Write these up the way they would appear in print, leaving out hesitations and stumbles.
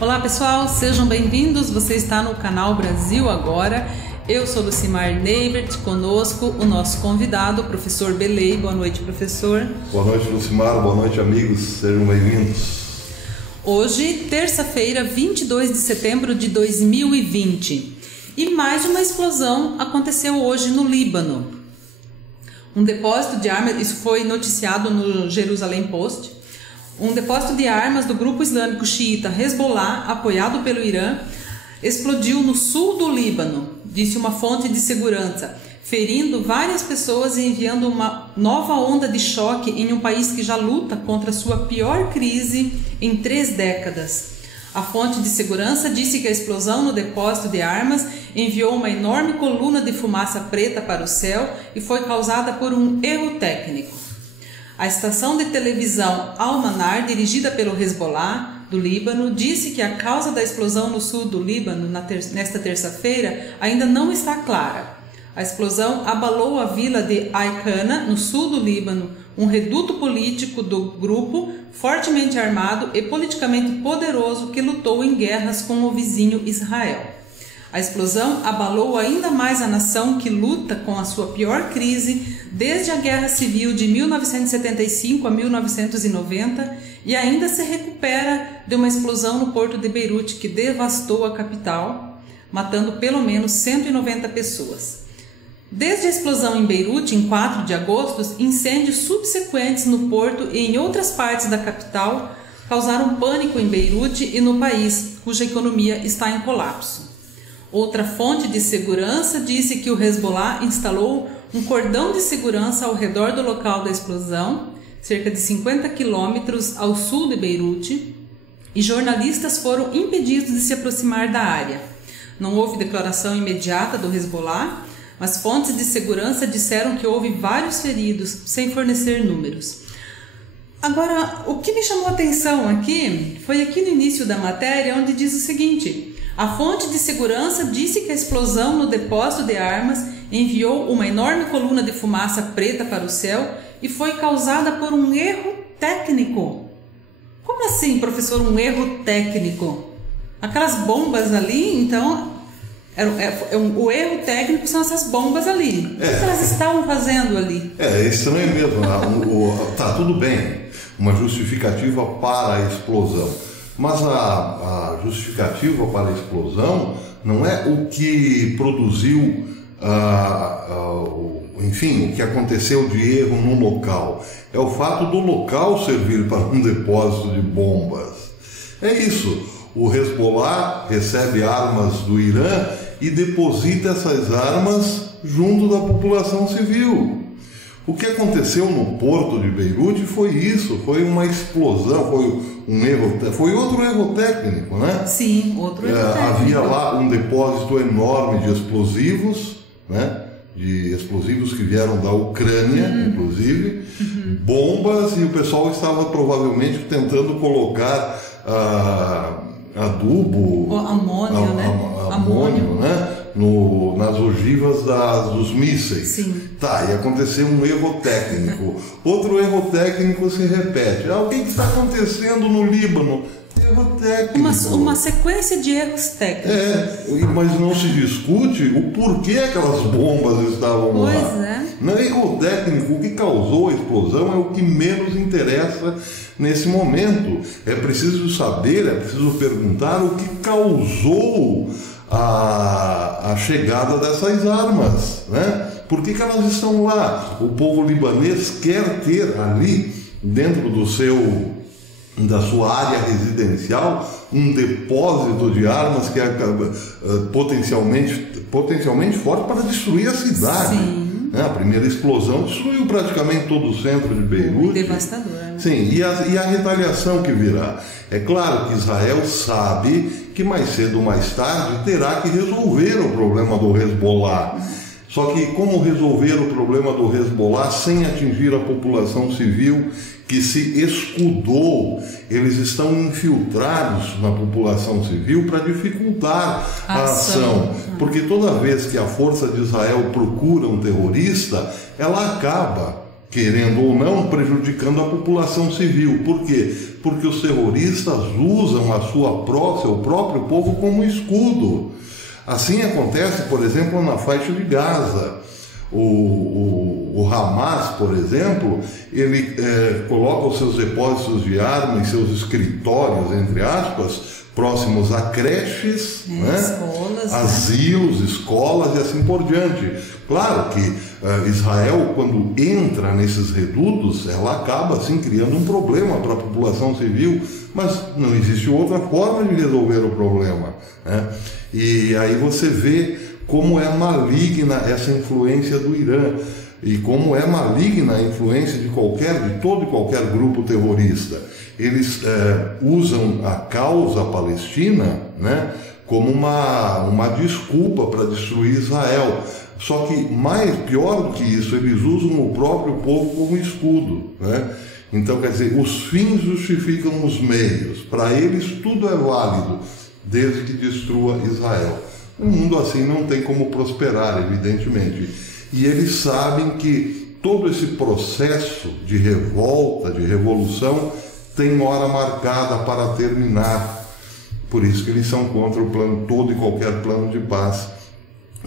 Olá pessoal, sejam bem-vindos, você está no canal Brasil Agora. Eu sou Lucimar Neibert, conosco o nosso convidado, o professor Belei. Boa noite, professor. Boa noite, Lucimar, boa noite, amigos, sejam bem-vindos. Hoje, terça-feira, 22 de setembro de 2020, e mais uma explosão aconteceu hoje no Líbano. Um depósito de armas, isso foi noticiado no Jerusalém Post. Um depósito de armas do grupo islâmico xiita Hezbollah, apoiado pelo Irã, explodiu no sul do Líbano, disse uma fonte de segurança, ferindo várias pessoas e enviando uma nova onda de choque em um país que já luta contra sua pior crise em 3 décadas. A fonte de segurança disse que a explosão no depósito de armas enviou uma enorme coluna de fumaça preta para o céu e foi causada por um erro técnico. A estação de televisão Al-Manar, dirigida pelo Hezbollah do Líbano, disse que a causa da explosão no sul do Líbano nesta terça-feira ainda não está clara. A explosão abalou a vila de Aykana, no sul do Líbano, um reduto político do grupo, fortemente armado e politicamente poderoso que lutou em guerras com o vizinho Israel. A explosão abalou ainda mais a nação que luta com a sua pior crise desde a Guerra Civil de 1975 a 1990 e ainda se recupera de uma explosão no porto de Beirute que devastou a capital, matando pelo menos 190 pessoas. Desde a explosão em Beirute, em 4 de agosto, incêndios subsequentes no porto e em outras partes da capital causaram pânico em Beirute e no país, cuja economia está em colapso. Outra fonte de segurança disse que o Hezbollah instalou um cordão de segurança ao redor do local da explosão, cerca de 50 quilômetros ao sul de Beirute, e jornalistas foram impedidos de se aproximar da área. Não houve declaração imediata do Hezbollah, mas fontes de segurança disseram que houve vários feridos, sem fornecer números. Agora, o que me chamou a atenção aqui foi aqui no início da matéria, onde diz o seguinte: a fonte de segurança disse que a explosão no depósito de armas enviou uma enorme coluna de fumaça preta para o céu e foi causada por um erro técnico. Como assim, professor, um erro técnico? Aquelas bombas ali, então, o erro técnico são essas bombas ali. O que elas estavam fazendo ali? É estranho mesmo. Tá, tudo bem, uma justificativa para a explosão. Mas a justificativa para a explosão não é o que produziu, enfim, o que aconteceu de erro no local. É o fato do local servir para um depósito de bombas. É isso. O Hezbollah recebe armas do Irã e deposita essas armas junto da população civil. O que aconteceu no porto de Beirute foi isso, foi uma explosão, foi outro erro técnico, né? Sim, outro erro técnico. Havia lá um depósito enorme de explosivos, né? De explosivos que vieram da Ucrânia, inclusive, bombas, e o pessoal estava provavelmente tentando colocar adubo, amônio, né? Nas ogivas dos mísseis. Sim. Tá, e aconteceu um erro técnico. Outro erro técnico se repete. O que está acontecendo no Líbano? Erro técnico. Uma sequência de erros técnicos. Mas não se discute o porquê aquelas bombas estavam lá. Pois é. Não é erro técnico. O que causou a explosão é o que menos interessa nesse momento. É preciso saber, é preciso perguntar o que causou a chegada dessas armas, né? Por que elas estão lá? O povo libanês quer ter ali, dentro da sua área residencial, um depósito de armas que é potencialmente forte para destruir a cidade. Sim. A primeira explosão destruiu praticamente todo o centro de Beirute. Devastador, né? Sim, e a retaliação que virá. É claro que Israel sabe que mais cedo ou mais tarde terá que resolver o problema do Hezbollah. Só que como resolver o problema do Hezbollah sem atingir a população civil que se escudou? Eles estão infiltrados na população civil para dificultar a ação. Porque toda vez que a força de Israel procura um terrorista, ela acaba querendo ou não, prejudicando a população civil. Por quê? Porque os terroristas usam seu próprio povo como escudo. Assim acontece, por exemplo, na faixa de Gaza. O Hamas, por exemplo, ele coloca os seus depósitos de armas e seus escritórios, entre aspas, próximos a creches, escolas, asilos, escolas e assim por diante. Claro que Israel, quando entra nesses redutos, ela acaba assim criando um problema para a população civil, mas não existe outra forma de resolver o problema, né? E aí você vê como é maligna essa influência do Irã e como é maligna a influência de todo e qualquer grupo terrorista. Eles usam a causa palestina, né, como uma desculpa para destruir Israel. Só que pior do que isso, eles usam o próprio povo como escudo, né? Então, quer dizer, os fins justificam os meios. Para eles tudo é válido, desde que destrua Israel. Um mundo assim não tem como prosperar, evidentemente. E eles sabem que todo esse processo de revolta, de revolução, tem hora marcada para terminar. Por isso que eles são contra todo e qualquer plano de paz.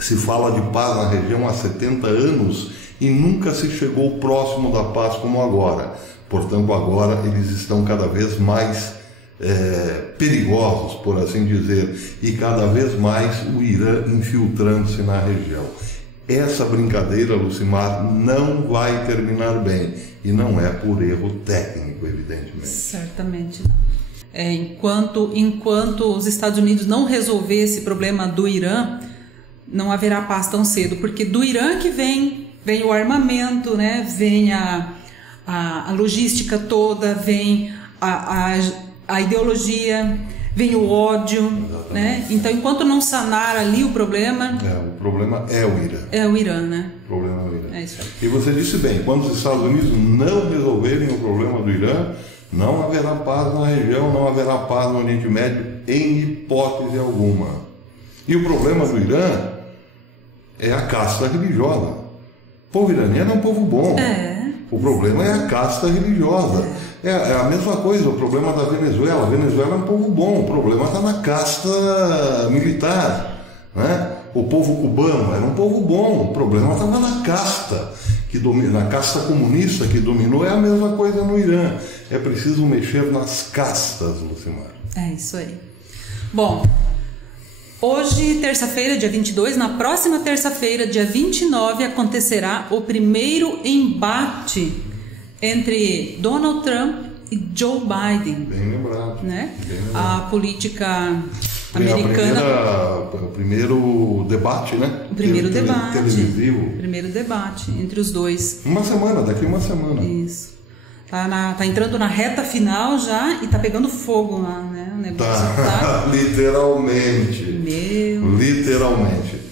Se fala de paz na região há 70 anos e nunca se chegou próximo da paz como agora. Portanto, agora eles estão cada vez mais perigosos, por assim dizer, e cada vez mais o Irã infiltrando-se na região. Essa brincadeira, Lucimar, não vai terminar bem, e não é por erro técnico, evidentemente. Certamente não. Enquanto os Estados Unidos não resolver esse problema do Irã, não haverá paz tão cedo, porque do Irã que vem o armamento, né? Vem a logística toda, vem a ideologia, vem o ódio, né? Então, enquanto não sanar ali o problema é o Irã. É o Irã, né? O problema é o Irã. É isso aí. E você disse bem, quando os Estados Unidos não resolverem o problema do Irã, não haverá paz na região, não haverá paz no Oriente Médio, em hipótese alguma. E o problema do Irã é a casta religiosa. O povo iraniano é um povo bom. O problema é a casta religiosa. É a mesma coisa, o problema da Venezuela. A Venezuela é um povo bom, o problema está na casta militar, né? O povo cubano era um povo bom, o problema estava na casta, na casta comunista que dominou. É a mesma coisa no Irã. É preciso mexer nas castas, Lucimar. É isso aí. Bom, hoje, terça-feira, dia 22, na próxima terça-feira, dia 29, acontecerá o primeiro embate entre Donald Trump e Joe Biden. Bem lembrado. Né? Bem lembrado. A política americana... O primeiro debate, né? O primeiro debate. Televisivo. Primeiro debate entre os dois. Daqui uma semana. Isso. Tá entrando na reta final já e tá pegando fogo lá, né? O negócio tá... Literalmente. Literalmente.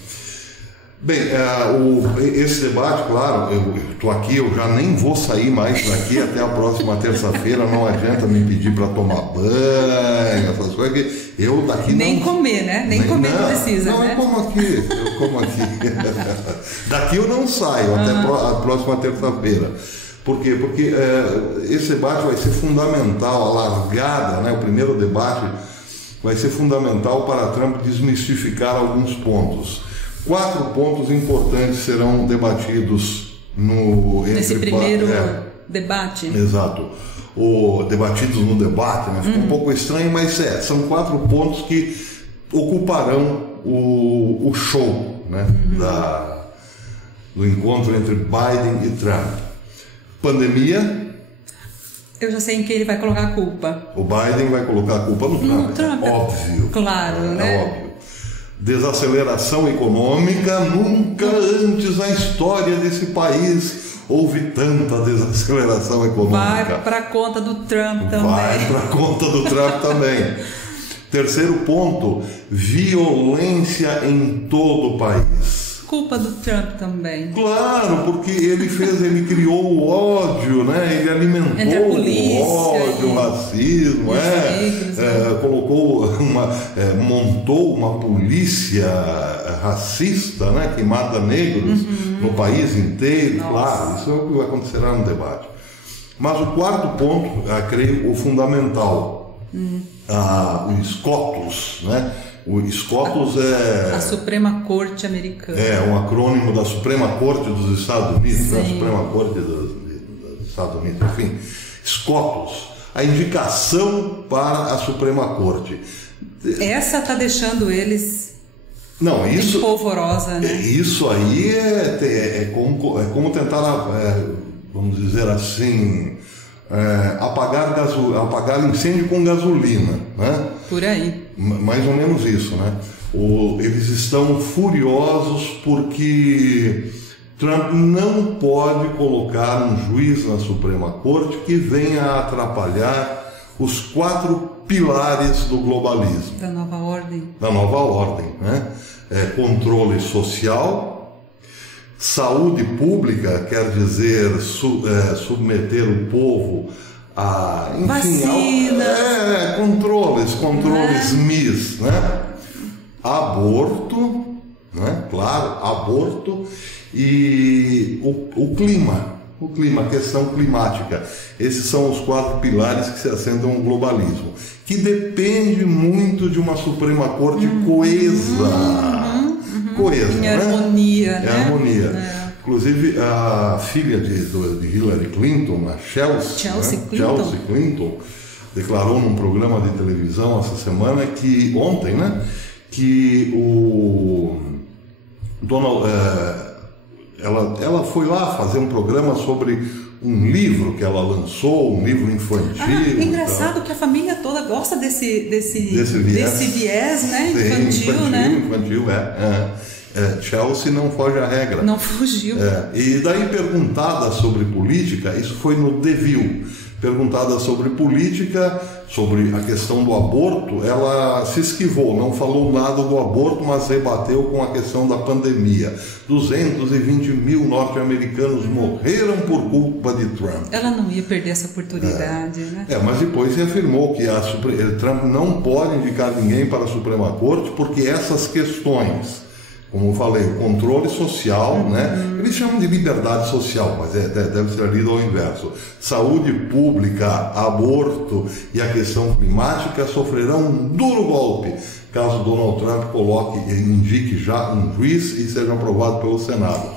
Bem, esse debate, claro, eu estou aqui, eu já nem vou sair mais daqui até a próxima terça-feira, não adianta me pedir para tomar banho, essas coisas, que eu daqui nem não... comer, né? Nem comer não precisa, não, né? Eu como aqui. Daqui eu não saio até a próxima terça-feira. Por quê? Porque esse debate vai ser fundamental, a largada, né, o primeiro debate vai ser fundamental para Trump desmistificar alguns pontos. 4 pontos importantes serão debatidos nesse primeiro debate. Exato. Debatidos no debate, né? Ficou um pouco estranho, mas são 4 pontos que ocuparão o show, né? Do encontro entre Biden e Trump. Pandemia. Eu já sei em quem ele vai colocar a culpa. O Biden vai colocar a culpa no Trump. Óbvio. Claro, né? Óbvio. Desaceleração econômica. Nunca antes na história desse país houve tanta desaceleração econômica. Vai para conta do Trump também. Vai para conta do Trump também. Terceiro ponto, violência em todo o país. culpa do Trump também. Claro, porque ele criou o ódio, né? Ele alimentou entre a polícia, o ódio, o racismo, colocou montou uma polícia racista, né? Que mata negros no país inteiro. Nossa. Claro, isso é o que acontecerá no debate. Mas o quarto ponto, creio, o fundamental, o SCOTUS, né? O SCOTUS é... A Suprema Corte Americana. É um acrônimo da Suprema Corte dos Estados Unidos, né? Suprema Corte dos Estados Unidos, enfim. SCOTUS, a indicação para a Suprema Corte. Essa está deixando eles... Não, isso... polvorosa, né? Isso aí é como tentar, vamos dizer assim... apagar incêndio com gasolina, né? Por aí. Mais ou menos isso, né? Eles estão furiosos porque Trump não pode colocar um juiz na Suprema Corte que venha a atrapalhar os 4 pilares do globalismo. Da nova ordem. Da nova ordem, né? Controle social, saúde pública, quer dizer, submeter o povo a, enfim, vacinas, controles MIS, né? Aborto, né? Claro, aborto e o clima, a questão climática. Esses são os 4 pilares que se assentam o globalismo, que depende muito de uma Suprema Corte coesa, em harmonia, né? Né? Harmonia. Inclusive, a filha de Hillary Clinton, a Chelsea Clinton, declarou num programa de televisão essa semana ontem, né, que o Donald... ela foi lá fazer um programa sobre um livro que ela lançou, um livro infantil. Engraçado que a família toda gosta desse viés, né? Infantil, Chelsea não foge à regra. Não fugiu. E daí, perguntada sobre política, isso foi no The View, perguntada sobre política, sobre a questão do aborto, ela se esquivou, não falou nada do aborto, mas rebateu com a questão da pandemia. 220 mil norte-americanos morreram por culpa de Trump. Ela não ia perder essa oportunidade, né? Mas depois se afirmou que Trump não pode indicar ninguém para a Suprema Corte, porque essas questões, como eu falei, o controle social, né? Eles chamam de liberdade social, mas deve ser lido ao inverso. Saúde pública, aborto e a questão climática sofrerão um duro golpe caso Donald Trump indique já um juiz e seja aprovado pelo Senado.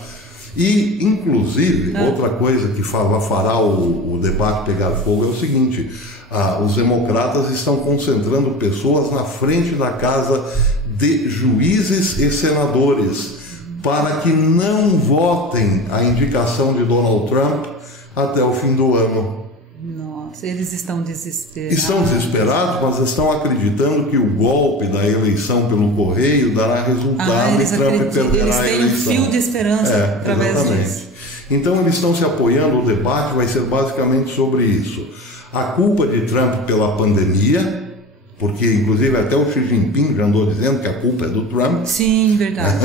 E, inclusive, outra coisa que fará o debate pegar fogo é o seguinte: os democratas estão concentrando pessoas na frente da Casa de Juízes e Senadores para que não votem a indicação de Donald Trump até o fim do ano. Nossa, eles estão desesperados. Estão desesperados, mas estão acreditando que o golpe da eleição pelo correio dará resultado e Trump perderá a eleição. Eles têm um fio de esperança através disso. Então eles estão se apoiando, o debate vai ser basicamente sobre isso. A culpa de Trump pela pandemia, porque inclusive até o Xi Jinping já andou dizendo que a culpa é do Trump. Sim, verdade.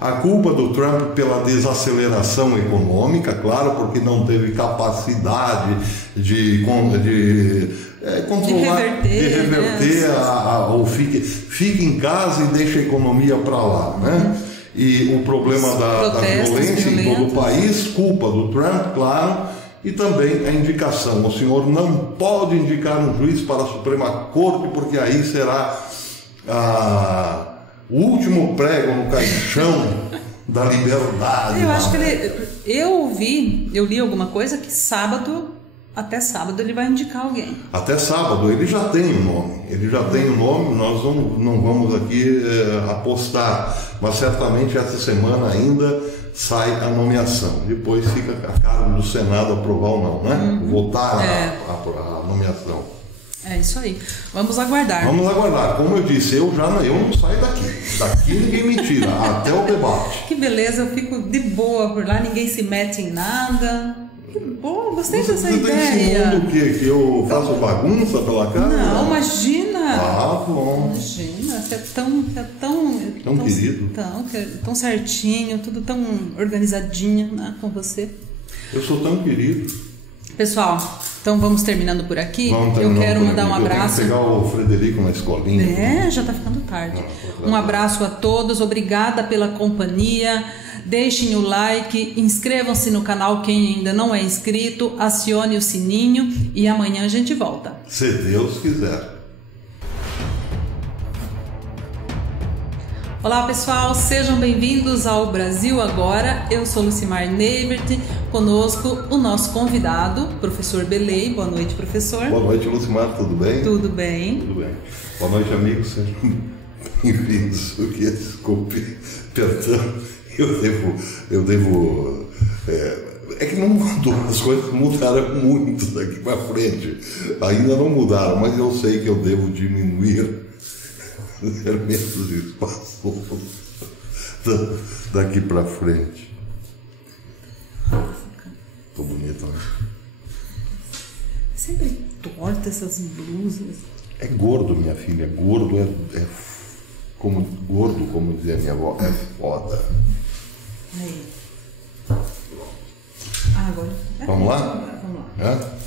A culpa do Trump pela desaceleração econômica, claro, porque não teve capacidade de controlar, de reverter ou fique em casa e deixa a economia para lá, né? E o problema da violência em todo o país, culpa do Trump, claro. E também a indicação. O senhor não pode indicar um juiz para a Suprema Corte, porque aí será o último prego no caixão da liberdade. Eu acho que eu li alguma coisa que até sábado ele vai indicar alguém. Até sábado, ele já tem o nome. Nós não vamos aqui apostar, mas certamente essa semana ainda sai a nomeação. Depois fica a cargo do Senado aprovar ou não, né? Votar a nomeação. É isso aí. Vamos aguardar. Como eu disse, eu não saio daqui. Daqui ninguém me tira, até o debate. Que beleza, eu fico de boa por lá, ninguém se mete em nada. Que bom, gostei dessa ideia. Você tem esse mundo que eu faço bagunça pela casa? Não, imagina. Ah, bom. Imagina, você é tão querido. Tão certinho, tudo tão organizadinho, né, com você. Eu sou tão querido. Pessoal, então vamos terminando por aqui. Eu quero mandar um abraço. Eu tenho que pegar o Frederico na escolinha. Já tá ficando tarde. Um abraço a todos, obrigada pela companhia. Deixem o like, inscrevam-se no canal quem ainda não é inscrito, acione o sininho e amanhã a gente volta. Se Deus quiser. Olá pessoal, sejam bem-vindos ao Brasil Agora. Eu sou Lucimar Neibert, conosco o nosso convidado, professor Belei. Boa noite, professor. Boa noite, Lucimar, tudo bem? Tudo bem. Tudo bem. Boa noite, amigos, sejam bem-vindos. Desculpe, perdão, eu devo é que não mudou, as coisas mudaram muito daqui para frente. Ainda não mudaram, mas eu sei que eu devo diminuir menos espaço daqui para frente. Tô bonito, né? Sempre torta essas blusas. É gordo, minha filha. Gordo é como dizia minha avó, é foda. Aí. Agora. Vamos lá? Vamos lá.